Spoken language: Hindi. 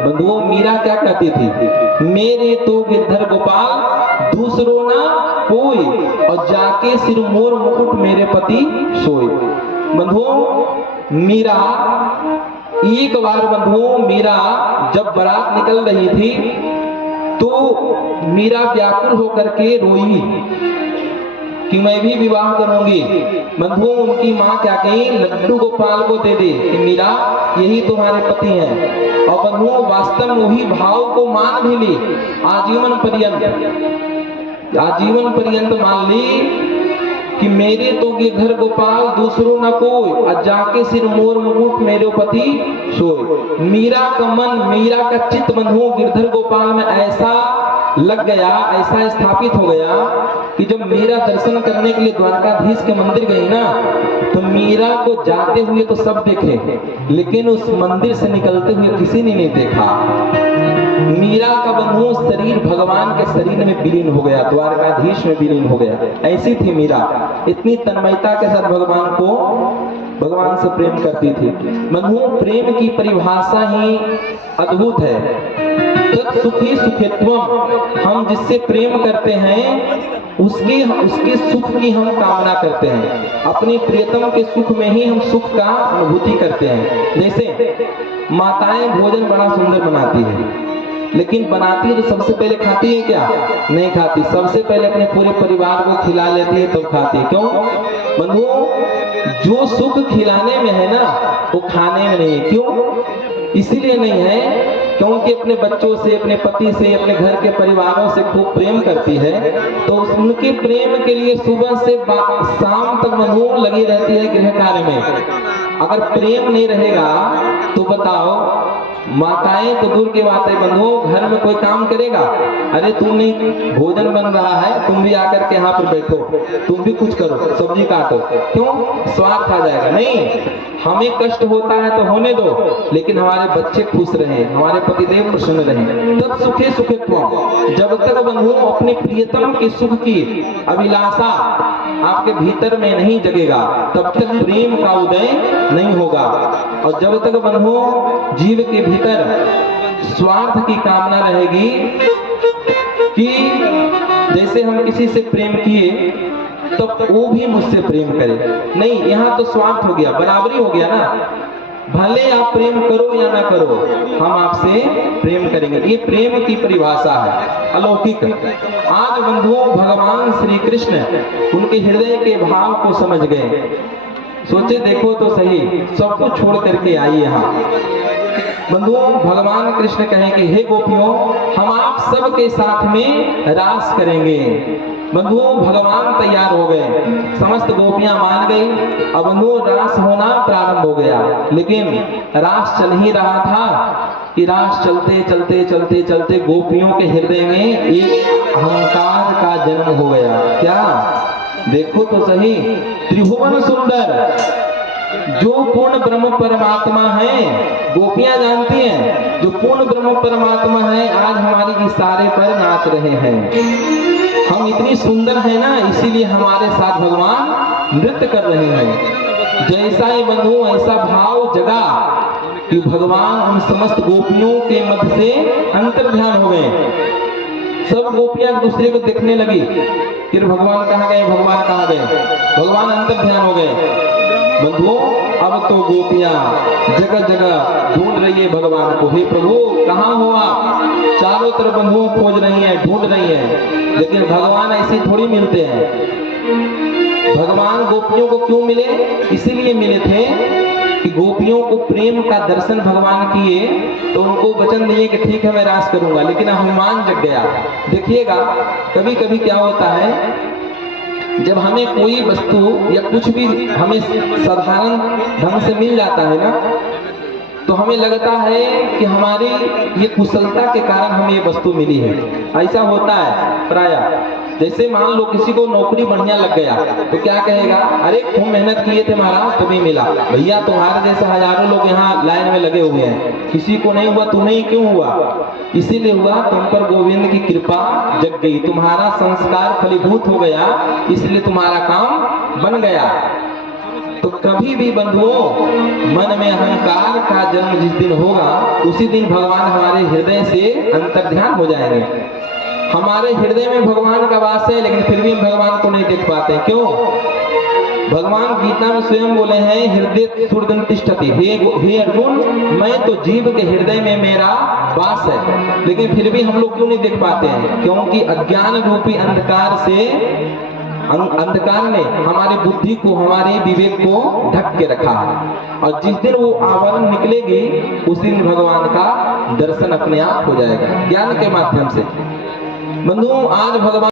बंधुओं मीरा क्या कहती थी, मेरे तो गिरधर गोपाल दूसरो ना कोई, और जाके सिर मोर मुकुट मेरे पति सोए। बंधुओं मीरा एक बार बंधुओं मीरा जब बारात निकल रही थी तो मीरा व्याकुल होकर के रोई कि मैं भी विवाह करूंगी। बंधुओं उनकी माँ क्या कही, लड्डू गोपाल को दे दे कि मीरा यही तुम्हारे पति हैं। और बंधुओं वास्तव में वही भाव को मान भी ली, आजीवन पर्यंत मान ली कि मेरे तो गिरधर गोपाल दूसरो न कोई, और जाके सिर मोर मुकुट मेरे पति सोए। मीरा का मन, मीरा का चित्त बंधुओं गिरधर गोपाल में ऐसा लग गया, ऐसा स्थापित हो गया कि जब मीरा दर्शन करने के लिए द्वारकाधीश के मंदिर गई ना, तो मीरा को जाते हुए तो सब देखे, लेकिन उस मंदिर से निकलते हुए किसी ने नहीं देखा। मीरा का बंधुओं शरीर भगवान के शरीर में विलीन हो गया, द्वारकाधीश में विलीन हो गया। ऐसी थी मीरा, इतनी तन्मयता के साथ भगवान से प्रेम करती थी। बंधुओं प्रेम की परिभाषा ही अद्भुत है। सुखी सुखित्वम, हम जिससे प्रेम करते हैं उसके सुख की हम कामना करते हैं, अपने प्रियतम के सुख में ही हम सुख का अनुभूति करते हैं। जैसे माताएं भोजन बड़ा सुंदर बनाती है, लेकिन बनाती है तो सबसे पहले खाती है क्या? नहीं खाती, सबसे पहले अपने पूरे परिवार को खिला लेती है तब खाती है। क्यों बंधुओं? जो सुख खिलाने में है ना वो खाने में नहीं है। क्यों? इसीलिए नहीं है क्योंकि अपने बच्चों से, अपने पति से, अपने घर के परिवारों से खूब प्रेम करती है, तो उनके प्रेम के लिए सुबह से शाम तक बंधुओं लगी रहती है गृह कार्य में। अगर प्रेम नहीं रहेगा तो बताओ, माताएं तो दूर की बात है बंधुओं, घर में कोई काम करेगा? अरे तुम नहीं, भोजन बन रहा है, तुम भी आकर के यहाँ पर बैठो, तुम भी कुछ करो, सब्जी काटो। क्यों? स्वार्थ आ जाएगा। नहीं, हमें कष्ट होता है तो होने दो, लेकिन हमारे बच्चे खुश रहे, हमारे पतिदेव प्रसन्न रहे, तब सुखे सुखित्व। जब तक बंधुओं अपने प्रियतम के सुख की अभिलाषा आपके भीतर में नहीं जगेगा, तब तक प्रेम का उदय नहीं होगा। और जब तक बंधुओं जीव के भीतर स्वार्थ की कामना रहेगी कि जैसे हम किसी से प्रेम किए तो वो भी मुझसे प्रेम करे, नहीं, यहाँ तो स्वार्थ हो गया, बराबरी हो गया ना। भले आप प्रेम करो या ना करो, हम आपसे प्रेम करेंगे। ये प्रेम की परिभाषा है अलौकिक। आज बंधुओं भगवान श्री कृष्ण उनके हृदय के भाव को समझ गए। सोचे देखो तो सही, सब कुछ छोड़ करके आई यहाँ। बंधुओं भगवान कृष्ण कहें कि हे गोपियों, हम आप सब के साथ में रास करेंगे। बंधुओं भगवान तैयार हो गए, समस्त गोपियां मान गई। अब बंधुओं रास होना प्रारंभ हो गया, लेकिन रास चल ही रहा था कि रास चलते चलते चलते चलते गोपियों के हृदय में एक अहंकार का जन्म हो गया। क्या? देखो तो सही, त्रिभुवन सुंदर जो पूर्ण ब्रह्म परमात्मा है, गोपियां जानती हैं, जो पूर्ण ब्रह्म परमात्मा है आज हमारी इशारे पर नाच रहे हैं। हम इतनी सुंदर है ना, इसीलिए हमारे साथ भगवान नृत्य कर रहे हैं। जैसा ही बंधु ऐसा भाव जगा कि भगवान उन समस्त गोपियों के मध्य से अंतर्ध्यान हो गए। सब गोपियां एक दूसरे को देखने लगी, फिर भगवान कहाँ गए, भगवान कहाँ गए, भगवान अंतर्ध्यान हो गए। बंधुओं अब तो गोपियां जगह जगह ढूंढ रही है भगवान को, हे प्रभु कहाँ हो आप? चारों तरफ बंधुओं खोज रही है, ढूंढ रही है, लेकिन भगवान ऐसे थोड़ी मिलते हैं। भगवान गोपियों को क्यों मिले? इसीलिए मिले थे कि गोपियों को प्रेम का दर्शन भगवान किए तो उनको वचन दिए कि ठीक है मैं रास करूंगा, लेकिन अभिमान जग गया। देखिएगा कभी कभी क्या होता है, जब हमें कोई वस्तु या कुछ भी हमें साधारण ढंग से मिल जाता है ना, तो हमें लगता है कि हमारी ये कुशलता के कारण हमें ये वस्तु मिली है। ऐसा होता है प्रायः। जैसे मान लो किसी को नौकरी बढ़िया लग गया तो क्या कहेगा, अरे खूब मेहनत किए थे महाराज तुम्हें मिला। भैया तुम्हारे जैसे हजारों लोग यहाँ लाइन में लगे हुए हैं, किसी को नहीं हुआ, तुम्हें ही क्यों हुआ? इसीलिए हुआ तुम पर गोविंद की कृपा जग गई, तुम्हारा संस्कार फलीभूत हो गया, इसलिए तुम्हारा काम बन गया। तो कभी भी बंधुओं मन में अहंकार का जन्म जिस दिन होगा उसी दिन भगवान हमारे हृदय से अंतर्ध्यान हो जाएंगे। हमारे हृदय में भगवान का वास है, लेकिन फिर भी हम भगवान को नहीं देख पाते। क्यों? भगवान गीता में स्वयं बोले हैं, हृदय सुरदन तिष्ठति, हे अर्जुन, मैं तो जीव के हृदय में मेरा वास है, लेकिन फिर भी हम लोग क्यों नहीं देख पाते हैं? क्योंकि अज्ञान रूपी अंधकार से अंधकार ने हमारी बुद्धि को, हमारे विवेक को ढक के रखा है। और जिस दिन वो आवरण निकलेगी उस दिन भगवान का दर्शन अपने आप हो जाएगा ज्ञान के माध्यम से। बंधुओं, आज भगवान